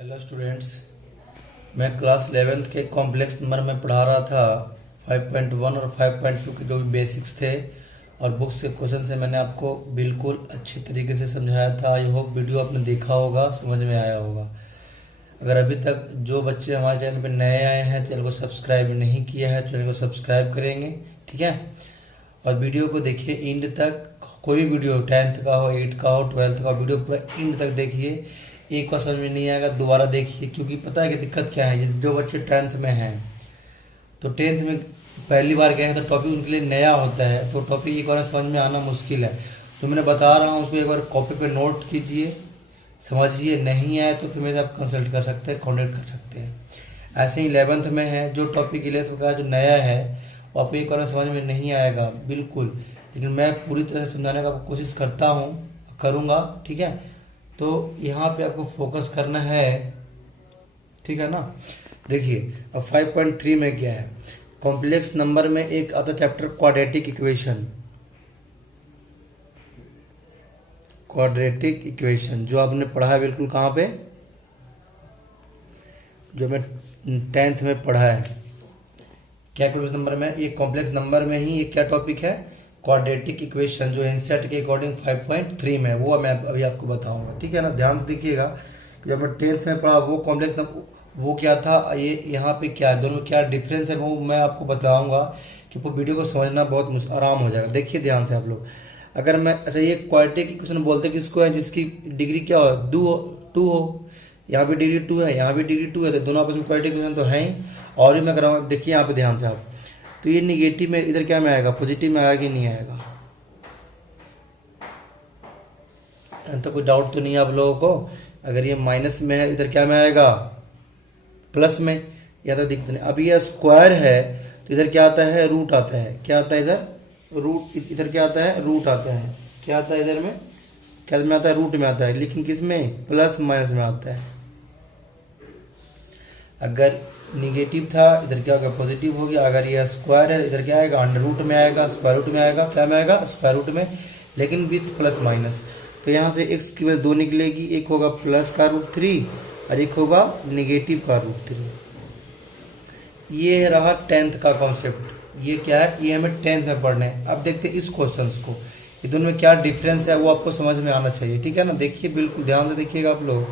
Hello students, मैं class 11th के complex number में पढ़ा रहा था 5.1 और 5.2 के जो भी बेसिक्स थे और बुक्स के क्वेश्चन से मैंने आपको बिल्कुल अच्छी तरीके से समझाया था। आई होप वीडियो आपने देखा होगा, समझ में आया होगा। अगर अभी तक जो बच्चे हमारे चैनल पर नए आए हैं, चैनल को सब्सक्राइब नहीं किया है, चैनल को सब्सक्राइब करेंगे, ठीक है। और वीडियो को देखिए एंड तक। कोई भी वीडियो 10th का हो, 8th का हो, 12th का वीडियो पूरा एंड तक देखिए। एक बार समझ में नहीं आएगा दोबारा देखिए, क्योंकि पता है कि दिक्कत क्या है। जो बच्चे 10th में हैं तो 10th में पहली बार गए हैं तो टॉपिक उनके लिए नया होता है, तो टॉपिक एक बार समझ में आना मुश्किल है। तो मैंने बता रहा हूँ, उसको एक बार कॉपी पे नोट कीजिए, समझिए। नहीं आए तो फिर मेरे से आप कंसल्ट कर सकते हैं, कॉन्टेक्ट कर सकते हैं। ऐसे ही 11th में है, जो टॉपिक 11th का जो नया है वो आपको एक बार समझ में नहीं आएगा बिल्कुल, लेकिन मैं पूरी तरह से समझाने का कोशिश करता हूँ, करूँगा, ठीक है। तो यहाँ पे आपको फोकस करना है, ठीक है ना। देखिए अब 5.3 में क्या है, कॉम्प्लेक्स नंबर में एक आता chapter quadratic equation. Quadratic equation जो आपने पढ़ा है बिल्कुल, कहाँ पे, जो मैं 10th में पढ़ा है। क्या कॉम्प्लेक्स नंबर में, ये कॉम्प्लेक्स नंबर में ही एक क्या टॉपिक है, क्वाड्रेटिक इक्वेशन, जो एनसेट के अकॉर्डिंग 5.3 में, वो मैं अभी आपको बताऊंगा, ठीक है ना। ध्यान से देखिएगा कि जब मैं 10th में पढ़ा वो कॉम्प्लेक्स नंबर वो क्या था, ये यहाँ पे क्या है, दोनों में क्या डिफरेंस है, वो मैं आपको बताऊंगा कि वो वीडियो को समझना बहुत आराम हो जाएगा। देखिए ध्यान से आप लोग। अगर मैं, अच्छा, ये क्वाड्रेटिक इक्वेशन बोलते किसको है, जिसकी डिग्री क्या हो, 2 हो। यहाँ भी डिग्री 2 है, यहाँ भी डिग्री 2 है, तो दोनों आपस में क्वाड्रेटिक इक्वेशन तो है ही। और भी मैं कर रहा हूँ, देखिए यहाँ पे ध्यान से आप। तो ये निगेटिव में इधर क्या में आएगा, पॉजिटिव में आएगा कि नहीं आएगा, तो कोई डाउट तो नहीं है आप लोगों को। अगर ये माइनस में है, इधर क्या में आएगा, प्लस में, या तो दिक्कत नहीं। अब ये स्क्वायर है तो इधर क्या आता है, रूट आता है। क्या आता है इधर, रूट। इधर क्या आता है, रूट आता है। क्या आता है इधर में, क्या में आता है, रूट में आता है, लेकिन किस में, प्लस माइनस में आता है। अगर निगेटिव था इधर क्या होगा, पॉजिटिव हो गया। अगर ये स्क्वायर है इधर क्या आएगा, अंडर रूट में आएगा, स्क्वायर रूट में आएगा, क्या में आएगा, स्क्वायर रूट में, लेकिन विथ प्लस माइनस। तो यहाँ से x की वैल्यू 2 निकलेगी, एक होगा प्लस का रूट 3 और एक होगा निगेटिव का रूट 3। ये रहा 10th का कॉन्सेप्ट। ये क्या है, ये हमें 10th में पढ़ना है। अब देखते हैं इस क्वेश्चन को, ये दोनों में क्या डिफरेंस है वो आपको समझ में आना चाहिए, ठीक है ना। देखिए बिल्कुल ध्यान से देखिएगा आप लोग।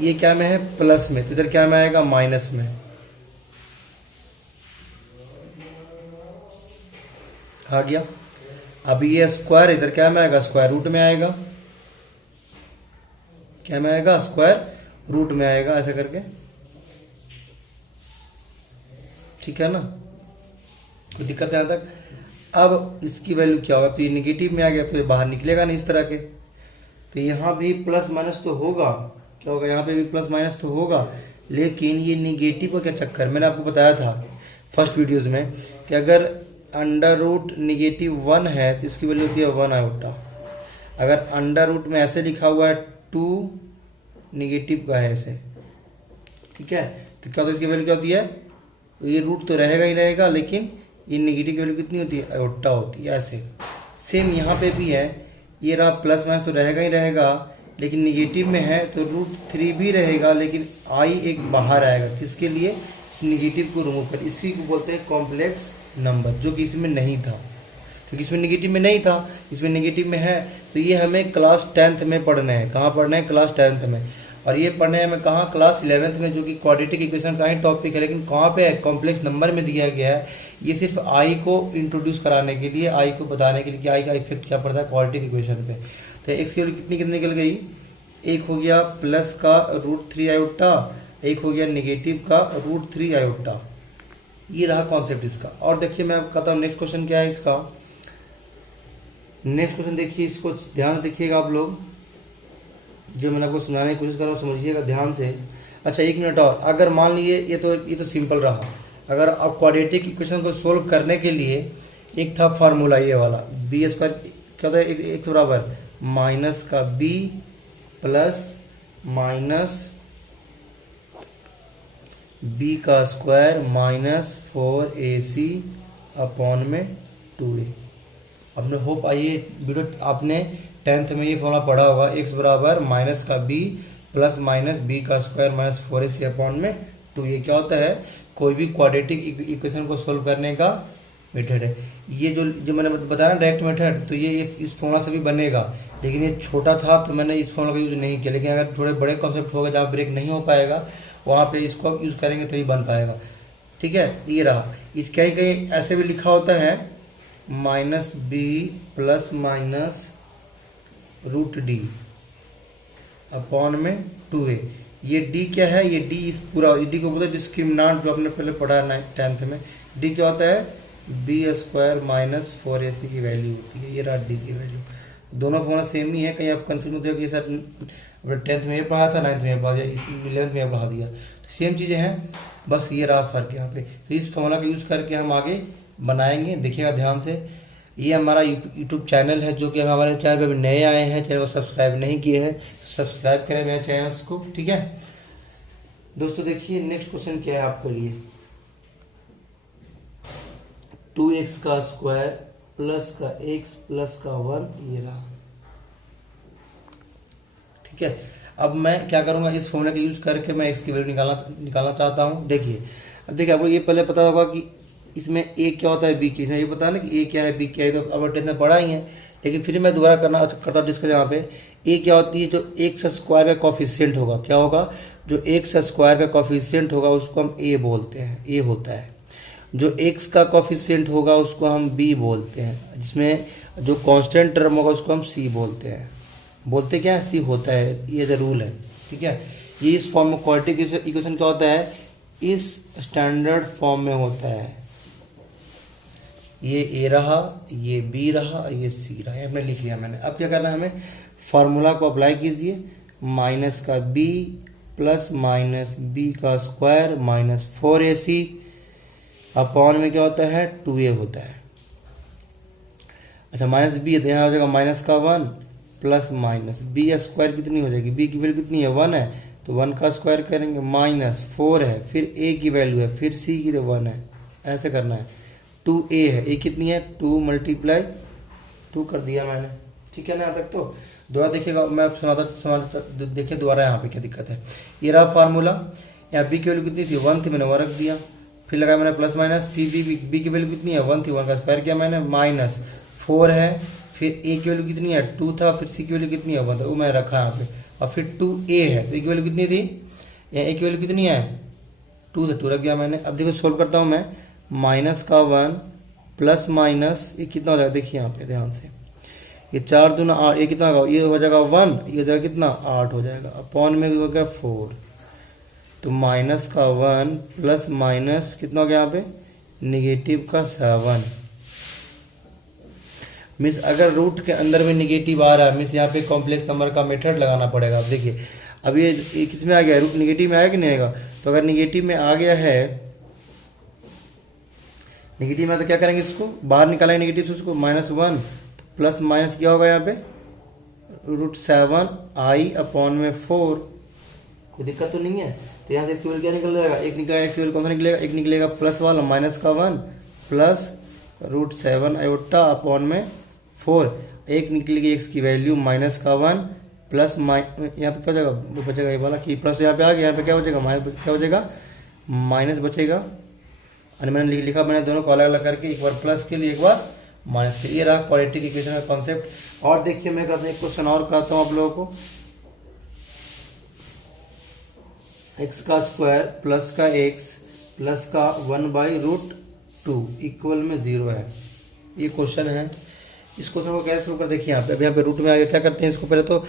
ये क्या में है, प्लस में, तो इधर क्या में आएगा, माइनस में आ गया। अब ये स्क्वायर इधर क्या में आएगा, स्क्वायर रूट में आएगा। क्या में आएगा, स्क्वायर रूट में आएगा, ऐसा करके, ठीक है ना। कोई दिक्कत है यहाँ तक। अब इसकी वैल्यू क्या होगा, तो ये निगेटिव में आ गया तो ये बाहर निकलेगा नहीं इस तरह के। तो यहाँ भी प्लस माइनस तो होगा, क्या होगा, यहाँ पे भी प्लस माइनस तो होगा, लेकिन ये निगेटिव का क्या चक्कर, मैंने आपको बताया था फर्स्ट वीडियोज़ में कि अगर अंडर रूट निगेटिव 1 है तो इसकी वैल्यू होती है 1 आयोटा। अगर अंडर रूट में ऐसे लिखा हुआ है 2 निगेटिव का है ऐसे, ठीक है, तो क्या होता है, इसकी वैल्यू क्या होती है, ये रूट तो रहेगा ही रहेगा, लेकिन ये निगेटिव की वैल्यू कितनी होती है, आयोटा होती है ऐसे। सेम यहाँ पे भी है, ये रहा प्लस माइनस तो रहेगा ही रहेगा, लेकिन निगेटिव में है तो रूट 3 भी रहेगा, लेकिन आई एक बाहर आएगा, किसके लिए, इस निगेटिव को रिमूव कर। इसी को बोलते हैं कॉम्प्लेक्स नंबर, जो कि इसमें नहीं था, क्योंकि इसमें निगेटिव में नहीं था, इसमें निगेटिव में है। तो ये हमें क्लास 10th में पढ़ना है। कहाँ पढ़ना है, क्लास 10th में। और ये पढ़ने है हमें कहाँ, क्लास 11th में, जो कि क्वाड्रेटिक इक्वेशन का ही टॉपिक है, लेकिन कहाँ पे है, कॉम्प्लेक्स नंबर में दिया गया है। ये सिर्फ आई को इंट्रोड्यूस कराने के लिए, आई को बताने के लिए कि आई का इफेक्ट क्या पड़ता है क्वाड्रेटिक इक्वेशन पे। तो एक्स की वैल्यू कितनी कितनी निकल गई, एक हो गया प्लस का रूट 3 आयोटा, एक हो गया निगेटिव का रूट 3 आयोटा। ये रहा कॉन्सेप्ट इसका। और देखिए मैं आपको कहता हूँ नेक्स्ट क्वेश्चन क्या है इसका। नेक्स्ट क्वेश्चन देखिए, इसको ध्यान से देखिएगा आप लोग, जो मैंने आपको समझाने की कोशिश कर रहा हूँ, समझिएगा ध्यान से। अच्छा एक मिनट और, अगर मान लीजिए ये तो सिंपल रहा। अगर आप क्वाड्रेटिक इक्वेशन को सोल्व करने के लिए, एक था फार्मूला ये वाला, बी स्क्वायर क्या होता है, एक बराबर माइनस का बी प्लस माइनस बी का स्क्वायर माइनस 4ac अपॉन में 2a। आपने होप आइए वीडियो आपने 10th में ये फॉर्मूला पढ़ा होगा, एक्स बराबर माइनस का बी प्लस माइनस बी का स्क्वायर माइनस 4ac अपॉन में 2। ये क्या होता है, कोई भी क्वाड्रेटिक इक्वेशन को सोल्व करने का मेथड है। ये जो मैंने बताया ना डायरेक्ट मेथड, तो ये इस फॉर्मूला से भी बनेगा, लेकिन ये छोटा था तो मैंने इस फॉर्मूला का यूज़ नहीं किया। लेकिन अगर थोड़े बड़े कॉन्सेप्ट होगा जहाँ ब्रेक नहीं हो पाएगा, वहाँ पे इसको यूज़ करेंगे तभी बन पाएगा। ठीक है, ये रहा। इसका ही कहीं ऐसे भी लिखा होता है minus b plus minus root d upon में 2a। ये d क्या है, ये d इस पूरा d को बोलते हैं डिस्क्रिमिनांट, जो आपने पहले पढ़ा है 10th में। d क्या होता है, बी स्क्वायर माइनस 4ac की वैल्यू होती है। ये रहा d की वैल्यू। दोनों फॉर्मूला सेम ही है, कहीं आप कंफ्यूज होते हो कि सर अपने 10th में ये पढ़ा था, 9th में ये पढ़ा दिया, 11th में ये पढ़ा दिया, तो सेम चीज़ें हैं, बस ये रहा फ़र्क यहाँ पे। तो इस फॉर्मूला का यूज़ करके हम आगे बनाएंगे, देखिएगा ध्यान से। ये हमारा यूट्यूब चैनल है, जो कि हम हमारे चैनल पे अभी नए आए हैं, चैनल को सब्सक्राइब नहीं किए हैं तो सब्सक्राइब करें मेरे चैनल्स को। ठीक है दोस्तों, देखिए नेक्स्ट क्वेश्चन क्या है आपके लिए। 2x का स्क्वायर प्लस का x प्लस का 1, ये रहा। ठीक है, अब मैं क्या करूँगा, इस फॉर्मूला का यूज़ करके मैं x की वैल्यू निकालना चाहता हूँ। देखिए, अब देखिए आपको ये पहले पता होगा कि इसमें a क्या होता है, b क्या, इसमें ये पता है ना कि a क्या है, b क्या है, तो अब 10th में पढ़ा ही है, लेकिन फिर मैं दोबारा करता हूँ डिस्कस। यहाँ पे a क्या होती है, जो x स्क्वायर का कॉफिशिएंट होगा, क्या होगा, जो x स्क्वायर का कॉफिशिएंट होगा उसको हम a बोलते हैं, a होता है। जो x का कॉफिशिएंट होगा उसको हम b बोलते हैं, जिसमें जो कांस्टेंट टर्म होगा उसको हम c बोलते हैं। बोलते क्या है, c होता है, ये जो रूल है। ठीक है, ये इस फॉर्म में क्वाड्रेटिक इक्वेशन क्या होता है, इस स्टैंडर्ड फॉर्म में होता है। ये a रहा, ये b रहा, ये c रहा, ये हमने लिख लिया मैंने। अब क्या करना है हमें, फार्मूला को अप्लाई कीजिए, माइनस का b प्लस माइनस b का स्क्वायर माइनस 4ac अपॉन में क्या होता है, 2a होता है। अच्छा, माइनस b है तो यहाँ हो जाएगा माइनस का 1 प्लस माइनस b स्क्वायर कितनी हो जाएगी, b की वैल्यू कितनी है, 1 है, तो 1 का स्क्वायर करेंगे, माइनस 4 है, फिर a की वैल्यू है, फिर c की तो 1 है, ऐसे करना है। 2a है, a कितनी है, 2 मल्टीप्लाई 2 कर दिया मैंने। ठीक है ना, यहाँ तक तो दोबारा देखिएगा, मैं सुनाता देखिए दोबारा यहाँ पे क्या दिक्कत है। ये रहा फार्मूला, यहाँ b की वैल्यू कितनी थी, 1 थी, मैंने 1 रख दिया, फिर लगाया मैंने प्लस माइनस, फिर b की वैल्यू कितनी है, 1 थी, 1 का स्क्वायर किया मैंने, माइनस 4 है, फिर a की वैल्यू कितनी है, 2 था, फिर c की वैल्यू कितनी है, 1 था, वो मैंने रखा यहाँ पे, और फिर 2a है, तो a की वैल्यू कितनी थी, यहाँ a की वैल्यू कितनी है, 2 था, 2 रख दिया मैंने। अब देखो सोल्व करता हूँ मैं, माइनस का 1 प्लस माइनस, ये कितना हो जाएगा, देखिए यहाँ पे ध्यान से, ये 4 दूना 8, ये कितना होगा, ये हो जाएगा 1, ये हो जाएगा कितना 8 हो जाएगा, अपॉन में हो गया 4, तो माइनस का 1 प्लस माइनस कितना हो गया यहाँ पे, निगेटिव का 7। मीन्स अगर रूट के अंदर में निगेटिव आ रहा है, मीन्स यहाँ पे कॉम्प्लेक्स नंबर का मेथड लगाना पड़ेगा। अब देखिए, अब ये किस में आ गया, रूट निगेटिव में आया कि नहीं आएगा, तो अगर निगेटिव में आ गया है, निगेटिव में तो क्या करेंगे, इसको बाहर निकालेंगे निगेटिव से, उसको -1 प्लस माइनस क्या होगा यहाँ पे, √7i अपॉन में 4, कोई दिक्कत तो नहीं है। तो यहाँ से एक्स क्या निकल जाएगा, एक निकलेगा, एक्स कौन सा निकलेगा, एक निकलेगा प्लस वाला माइनस का 1 प्लस √7 आयोटा अपॉन में 4, एक निकलेगी एक्स की वैल्यू माइनस का 1 प्लस यहाँ पे क्या हो जाएगा, वो बचेगा ये वाला कि प्लस यहाँ पे आ गया, यहाँ पे क्या बचेगा, माइनस क्या बचेगा, माइनस बचेगा। और मैंने लिखा मैंने दोनों को अलग अलग करके, एक बार प्लस के लिए एक बार माइनस के लिए। ये रहा क्वाड्रेटिक इक्वेशन का कॉन्सेप्ट। और देखिए मैं कहता हूँ एक क्वेश्चन और कराता हूँ आप लोगों को, x का स्क्वायर प्लस का x प्लस का 1/√2 इक्वल में 0 है। ये क्वेश्चन है। इस क्वेश्चन को कैसे शुरू कर, देखिए यहाँ पे रूट में आगे क्या करते हैं, इसको पहले तो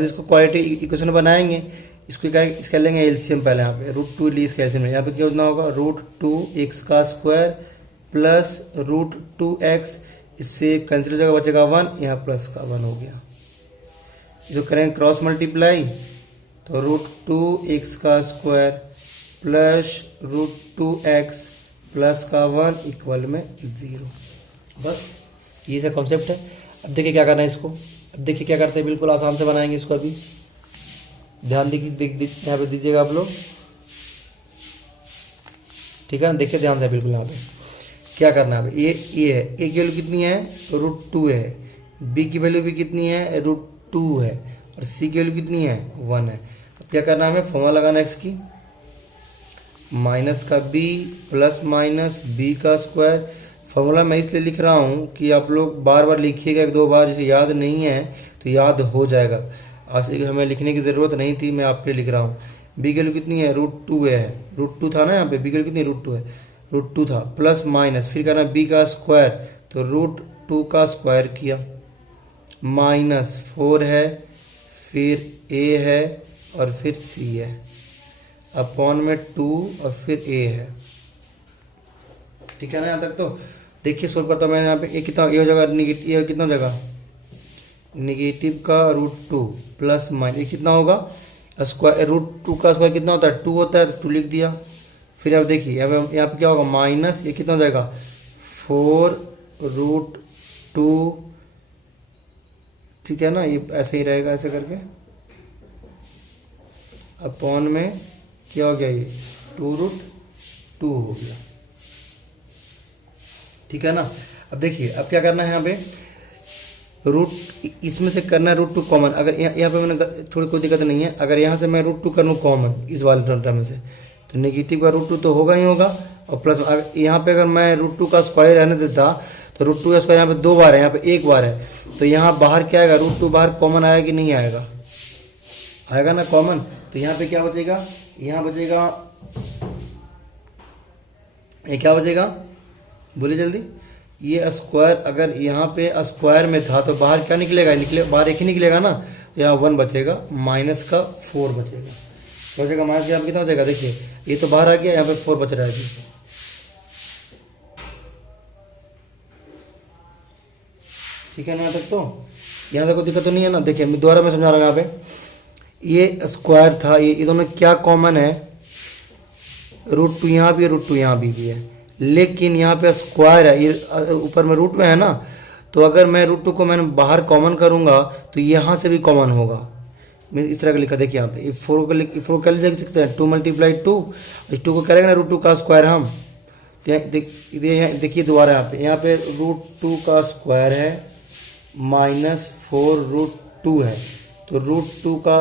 इसको क्वाड्रेटिक इक्वेशन बनाएंगे, इसको क्या इसका लेंगे एलसीएम, पहले यहाँ पे √2 लिए इसका एलसीएम, यहाँ पे क्या होना होगा, √2x का स्क्वायर प्लस √2x, इससे कैंसिल हो जाएगा, बचेगा 1, यहाँ प्लस का 1 हो गया। इसको करेंगे क्रॉस मल्टीप्लाई, तो √2x का स्क्वायर प्लस √2x प्लस का 1 इक्वल में 0। बस ये सा कॉन्सेप्ट है। अब देखिए क्या करना है इसको, अब देखिए क्या करते हैं, बिल्कुल आसान से बनाएंगे इसको। अभी ध्यान देखिए यहाँ पे दीजिएगा आप लोग, ठीक है ना, देखिए ध्यान से बिल्कुल यहाँ पे क्या करना है। ये है, ए की वैल्यू कितनी है, तो √2 है, बी की वैल्यू भी कितनी है, √2 है, और सी की वैल्यू कितनी है, 1 है। क्या करना है हमें, फॉर्मूला लगाना एक्स की, माइनस का बी प्लस माइनस बी का स्क्वायर। फॉर्मूला मैं इसलिए लिख रहा हूँ कि आप लोग बार बार लिखिएगा, एक दो बार, जैसे याद नहीं है तो याद हो जाएगा। ऐसे हमें लिखने की ज़रूरत नहीं थी, मैं आपके लिए लिख रहा हूँ। बी की वैल्यू कितनी है, √2 है, √2 था ना यहाँ पे, बी की वैल्यू कितनी √2 है, √2 था, प्लस माइनस फिर करना बी का स्क्वायर, तो √2 का स्क्वायर किया, माइनस 4 है, फिर ए है और फिर सी है, अपॉन में 2 और फिर ए है। ठीक है ना यहाँ तक। तो देखिए सोल्व करता हूँ मैं यहाँ पे, ये कितना, ये हो जाएगा निगेटिव, ये कितना जगह निगेटिव का √2 प्लस माइनस, ये कितना होगा स्क्वायर, √2 का स्क्वायर कितना होता है 2 होता है, तो 2 लिख दिया। फिर अब देखिए यहाँ पे क्या होगा माइनस, ये कितना हो जाएगा 4√2, ठीक है ना, ये ऐसे ही रहेगा ऐसे करके, अपॉन में क्या हो गया ये 2√2 हो गया। ठीक है ना। अब देखिए अब क्या करना है यहाँ पे, रूट इसमें से करना है √2 कॉमन। अगर यहाँ पे मैंने थोड़ी कोई दिक्कत नहीं है, अगर यहाँ से मैं √2 कर लूँ कॉमन इस वाले टर्म में से, तो नेगेटिव का √2 तो होगा ही होगा, और प्लस यहाँ पे अगर मैं √2 का स्क्वायर रहने देता तो √2 का स्क्वायर यहाँ पे 2 बार है, यहाँ पे 1 बार है, तो यहाँ बाहर क्या आएगा, √2 बाहर कॉमन आएगा कि नहीं आएगा, आएगा ना कॉमन। तो यहाँ पे क्या बचेगा, यहाँ बचेगा, ये क्या बचेगा बोलिए जल्दी, ये स्क्वायर अगर यहाँ पे स्क्वायर में था तो बाहर क्या निकलेगा, बाहर एक ही निकलेगा ना, तो यहाँ 1 बचेगा, माइनस का 4 बचेगा माइनस, यहाँ पे कितना बचेगा, देखिए ये तो बाहर आ गया, यहाँ पे 4 बच रहा है जी। ठीक है ना यहाँ तक। तो यहाँ तक कोई दिक्कत तो नहीं है ना। देखिए दोबारा मैं समझा रहा हूँ, यहाँ पे ये स्क्वायर था, ये दोनों क्या कॉमन है, √2 यहाँ भी है, √2 यहाँ भी है, लेकिन यहाँ पे स्क्वायर है, ये ऊपर में रूट में है ना, तो अगर मैं √2 को मैंने बाहर कॉमन करूँगा तो यहाँ से भी कॉमन होगा। मैं इस तरह का लिखा, देखिए यहाँ पे 4 को लिख सकते हैं, 2 × 2, इस 2 को करेंगे ना √2 का स्क्वायर हम, तो देखिए दोबारा यहाँ पे √2 का स्क्वायर है माइनस 4√2 है, तो √2 का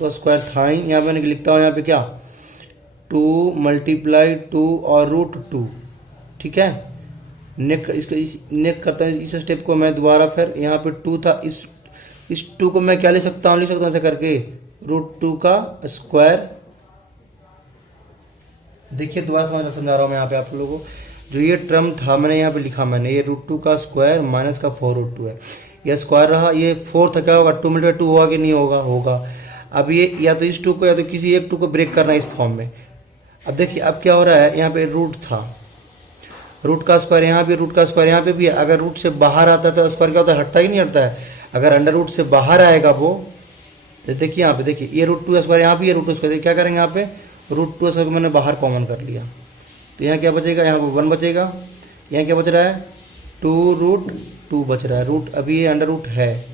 तो स्क्वायर था ही, यहाँ पे मैंने लिखता हूँ यहाँ पे क्या 2 × 2 और √2। ठीक है, इसको नेक करता है इस स्टेप को मैं दोबारा, फिर यहाँ पे 2 था, इस 2 को मैं क्या लिख सकता हूँ ऐसे करके √2 का स्क्वायर। देखिए दोबारा समझा रहा हूँ मैं यहाँ पे आप लोगों को, जो ये टर्म था मैंने यहाँ पे लिखा, मैंने ये √2 का स्क्वायर माइनस का 4√2 है, यह स्क्वायर रहा, ये 4 था, क्या होगा 2 × 2 होगा कि नहीं होगा। अब ये या तो इस 2 को या तो किसी एक 2 को ब्रेक करना है इस फॉर्म में। अब देखिए अब क्या हो रहा है, यहाँ पे रूट था, रूट का स्क्वायर यहाँ भी, रूट का स्क्वायर यहाँ पे भी है, अगर रूट से बाहर आता है तो स्क्वायर क्या होता है, हटता ही नहीं हटता है। अगर अंडर रूट से बाहर आएगा वो, तो देखिए यहाँ पे, देखिए ये √2 स्क्वायर यहाँ भी है, √2 स्क्वायर, क्या करेंगे यहाँ पे √2 स्क्वायर को मैंने बाहर कॉमन कर लिया, तो यहाँ क्या बचेगा, यहाँ पर 1 बचेगा, यहाँ क्या बच रहा है 2√2 बच रहा है, रूट अभी ये अंडर रूट है।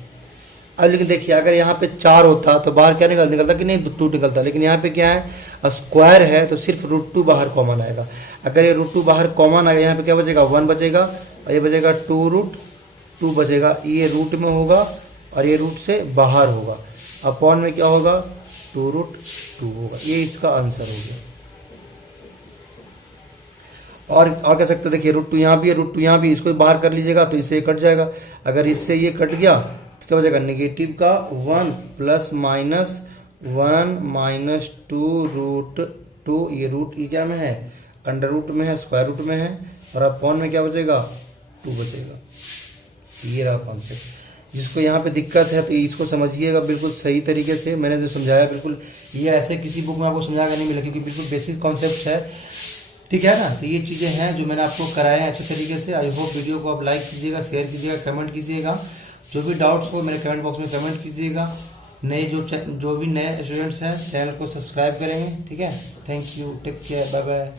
अब लेकिन देखिए अगर यहाँ पे 4 होता तो बाहर क्या निकलता कि नहीं 2 निकलता, लेकिन यहाँ पे क्या है स्क्वायर है, तो सिर्फ √2 बाहर कॉमन आएगा। अगर ये √2 बाहर कॉमन आएगा, यहाँ पे क्या बचेगा 1 बचेगा, और ये बचेगा 2√2 बचेगा, ये रूट में होगा और ये रूट से बाहर होगा, अपॉन में क्या होगा 2√2 होगा। ये इसका आंसर हो गया। और कह सकते हैं, देखिए √2 यहाँ भी है, √2 यहाँ भी, इसको बाहर कर लीजिएगा तो इससे ये कट जाएगा, अगर इससे ये कट गया तो क्या बचेगा नेगेटिव का 1 प्लस माइनस 1 माइनस 2√2, ये रूट ये क्या में है अंडर रूट में है, स्क्वायर रूट में है, और अपॉन में क्या बचेगा 2 बचेगा। ये रहा कॉन्सेप्ट। जिसको यहाँ पे दिक्कत है तो इसको समझिएगा बिल्कुल सही तरीके से, मैंने जो समझाया बिल्कुल ये ऐसे किसी बुक में आपको समझा कर नहीं मिला, क्योंकि बिल्कुल बेसिक कॉन्सेप्ट है। ठीक है ना। तो ये चीज़ें हैं जो मैंने आपको कराया है अच्छे तरीके से। आई होप वीडियो को आप लाइक कीजिएगा, शेयर कीजिएगा, कमेंट कीजिएगा। जो भी डाउट्स हो मेरे कमेंट बॉक्स में कमेंट कीजिएगा। नए जो भी नए स्टूडेंट्स हैं चैनल को सब्सक्राइब करेंगे। ठीक है, thank you, take care, bye bye.